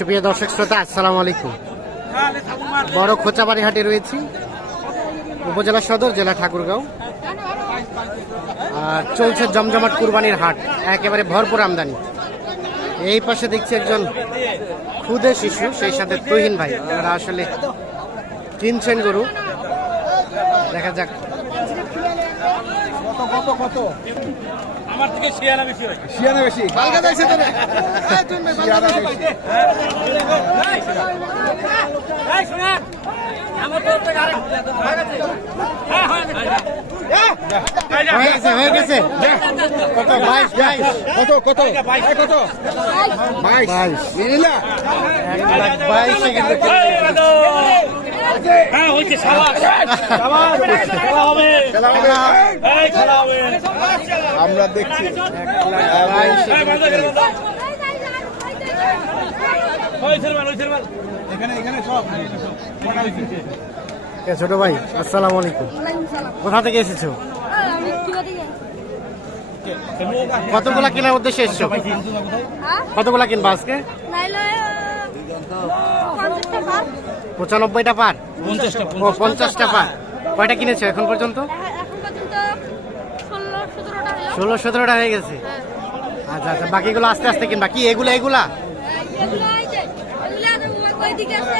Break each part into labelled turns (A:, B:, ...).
A: সুপ্রিয় দর্শক শ্রোতা, আসসালামু আলাইকুম। বড় খোঁচাবাড়ি হাটে রয়েছি, উপজেলা সদর, জেলা ঠাকুরগাঁও। আর চলছে জমজমাট কুরবানির হাট, একেবারে ভরপুর আমদানি। এই পাশে দেখছি একজন খুদে শিশু, সেই সাথে তুহিন ভাই। ওনারা আসলে কিনছেন গরু। দেখা যাক।
B: কত কত
C: আমার থেকে শিয়ানা বেশি হয়
B: শিয়ানা বেশি কালকে দেখছে তো শিয়ানা বেশি
C: এই শোনেন আমার তো থেকে আরেক হ্যাঁ হ্যাঁ
A: হয়ে গেছে হয়ে গেছে কত বাইশ বাইশ
B: কত কত এই কত বাইশ
A: বাইশ
B: নিলা
A: এক লাখ বাইশে কিন্তু
C: হ্যাঁ হয়েছে
B: আমরা দেখছি।
A: ছোট ভাই আসসালামু আলাইকুম। কোথা থেকে এসেছ? কতগুলা কেনার উদ্দেশ্যে এসছো?
D: হ্যাঁ।
A: কতগুলা কিনবা আজকে? পঁচানব্বইটা পার?
C: পঞ্চাশটা
A: ও পঞ্চাশটা। পার। কয়টা কিনেছো এখন পর্যন্ত?
D: ষোলো সতেরোটা হলো
A: হয়ে গেছে। আচ্ছা আচ্ছা বাকিগুলো আস্তে আস্তে কিনবা। কি এগুলা এগুলা?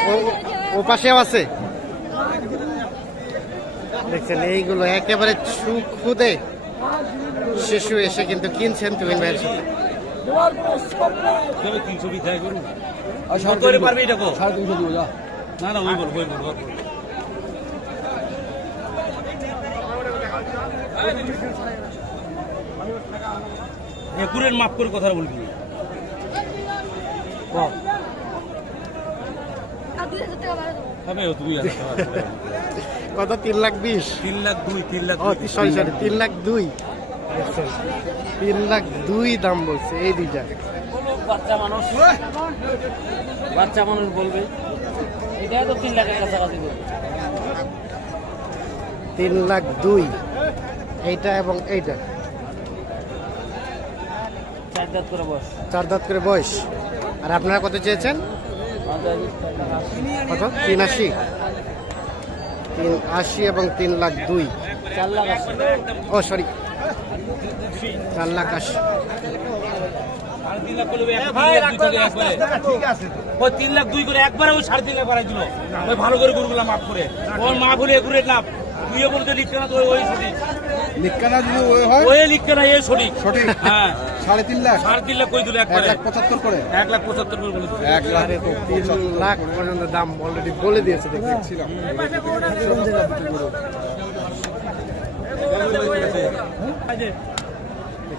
A: ও- ও পাশেও আছে। দেখছেন এইগুলো একেবারে খুদে শিশু এসে কিন্তু কিনছেন তুমিন ভাইয়ের সাথে।
B: সাড়ে তিনশো দিব যা।
C: না না ওই বল ওই বল একুরের মাপ করে কথা বলবি
D: দুই
C: হবে
A: কত? তিন লাখ বিশ।
C: তিন লাখ দুই তিন লাখ
A: সরি সরি তিন লাখ দুই। তিন লাখ দুই দাম বলছে এই দুইটা।
C: বাচ্চা মানুষ। বাচ্চা মানুষ বলবে। তো তিন লাখের কাছাকাছি
A: তিন লাখ দুই। এইটা এবং এইটা।
C: চার দাঁত করে বস
A: চার দাঁত করে বয়স। আর আপনারা কত চেয়েছেন? কত? তিন আশি। তিন আশি এবং তিন লাখ দুই।
C: চার লাখ
A: ও সরি চার লাখ আশি।
C: সাড়ে তিন লাখ ওই তিন লাখ দুই করে একবারে ওই সাড়ে তিন লাখ বাড়াই দিল। ওই ভালো করে গরুগুলা মাফ করে। ওর মা বলে একুরের নাম তুইও বলতে লিখতে না তো ওই সঠিক।
B: নিকানা যদি ওই হয়?
C: ওই লিখতে না এই সঠিক।
B: সঠিক?
C: হ্যাঁ।
B: সাড়ে তিন লাখ?
C: সাড়ে তিন লাখ কই দিল
B: এক লাখ পঁচাত্তর করে।
C: এক লাখ পঁচাত্তর করে বলে
B: এক লাখ
A: তিন লাখ পর্যন্ত দাম অলরেডি বলে দিয়েছে দেখছি
B: ছিলাম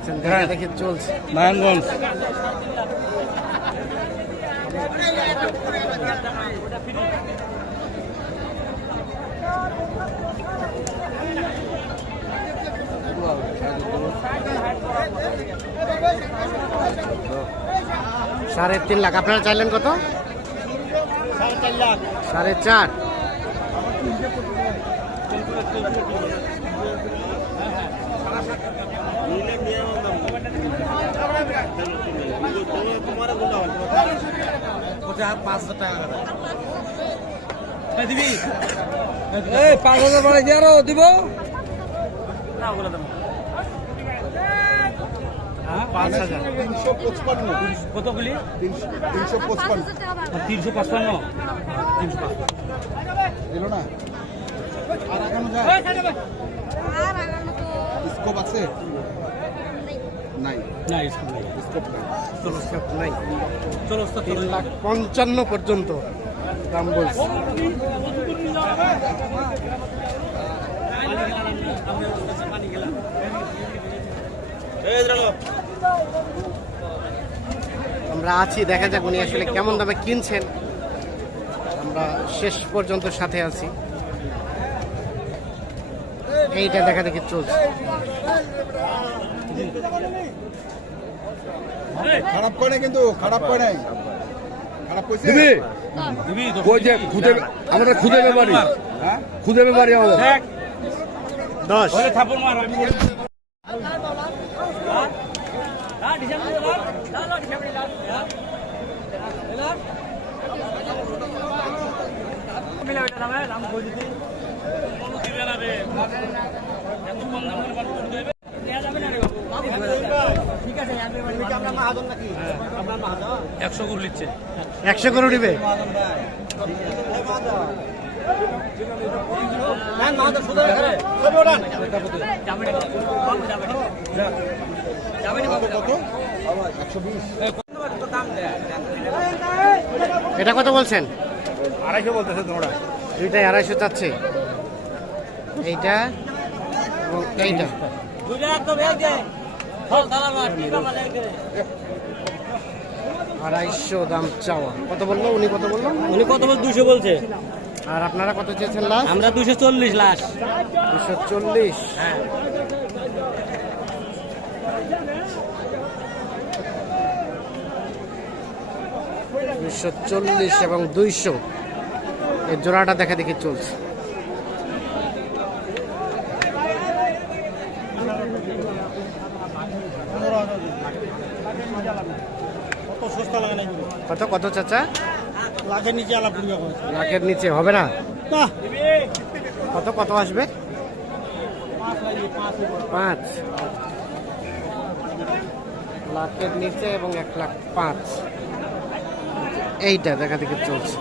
A: দেখছেন দেখা দেখে চলছে।
C: নারায়ণগঞ্জ
A: সাড়ে তিন লাখ। আপনারা চাইলেন কত? সাড়ে চার।
C: এই দিবি?
B: এই পাঁচ হাজার দিয়ে আরও দিব।
C: না ওগুলো দাম
A: পাঁচ হাজার।
B: তিনশো পঁচপান্ন।
C: কতগুলি
B: তিনশো তিনশো
D: পাঁচ
B: পঁচপান্ন।
D: হাজার টাকা বাড়া
C: তিনশো পাঁচপান্ন
B: দিল না? আর আগানো যায়?
D: আর আগানো তো
B: স্কোপ আছে? নাই।
C: না স্কুল নেই।
B: স্কোপ নাই।
C: চলো
A: নাই।
C: চলো
A: তিন লাখ পঞ্চান্ন পর্যন্ত দাম বলছে। আমরা আছি দেখা যাক উনি আসলে কেমন দামে কিনছেন। আমরা শেষ পর্যন্ত সাথে আছি। এইটা দেখা দেখি চলছে।
B: খারাপ করে নাই কিন্তু খারাপ করে নাই খারাপ কইছে
C: দিবি
E: ওই যে খুদে আমাদের খুদে ব্যাপারী
B: হ্যাঁ
E: খুদে ব্যাপারী আমাদের
A: দশ
C: ওরে থাপড় মার আমি বলি দিবে না রে এত কম দাম করে মানুষ দেবে একশো করে নিচ্ছে।
A: একশো নিবে? এটা কত বলছেন?
B: আড়াইশো বলতেছে তোমরা।
A: দুইটাই আড়াইশো চাচ্ছে। এইটা এইটা। আড়াইশো দাম চাওয়া। কত বলল? উনি কত বলল?
F: উনি কত বল দুশো বলছে।
A: আর আপনারা কত চেয়েছেন লাস্ট?
F: আমরা দুশো চল্লিশ লাশ
A: দুশো চল্লিশ। দুশো চল্লিশ এবং দুইশো। এই জোড়াটা দেখা দেখি চলছে। কত কত চাচা?
F: লাখের নিচে আলাপ
A: লাখের নিচে হবে না? কত কত আসবে? পাঁচ। লাখের নিচে এবং এক লাখ পাঁচ। এইটা দেখা দেখে চলছে।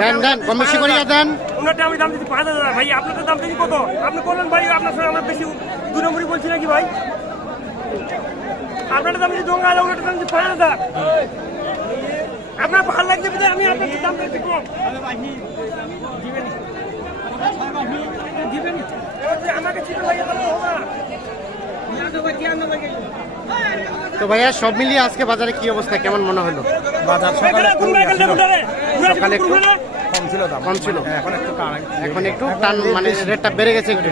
A: দেন দেন কম বেশি করিয়া দেন।
G: ওনারটা আমি দাম দিচ্ছি পাঁচ হাজার ভাই আপনাদের দাম দিচ্ছি কত? আপনি করলেন ভাই আপনার সঙ্গে আমরা বেশি দু নম্বরই বলছি নাকি ভাই? আপনার দাম দিচ্ছি দোঙ্গা ওনারটা দাম দিচ্ছি পাঁচ হাজার। আপনার ভালো লাগছে বুঝে আমি আপনার দাম দিচ্ছি কম। আমাকে ছিল ভাই
A: তো ভাইয়া সব মিলিয়ে আজকে বাজারে কি অবস্থা? কেমন মনে হলো?
B: বাজার
A: সকালে একটু
B: কম ছিল দাম।
A: কম ছিল।
B: এখন একটু
A: এখন একটু টান মানে রেটটা বেড়ে গেছে একটু।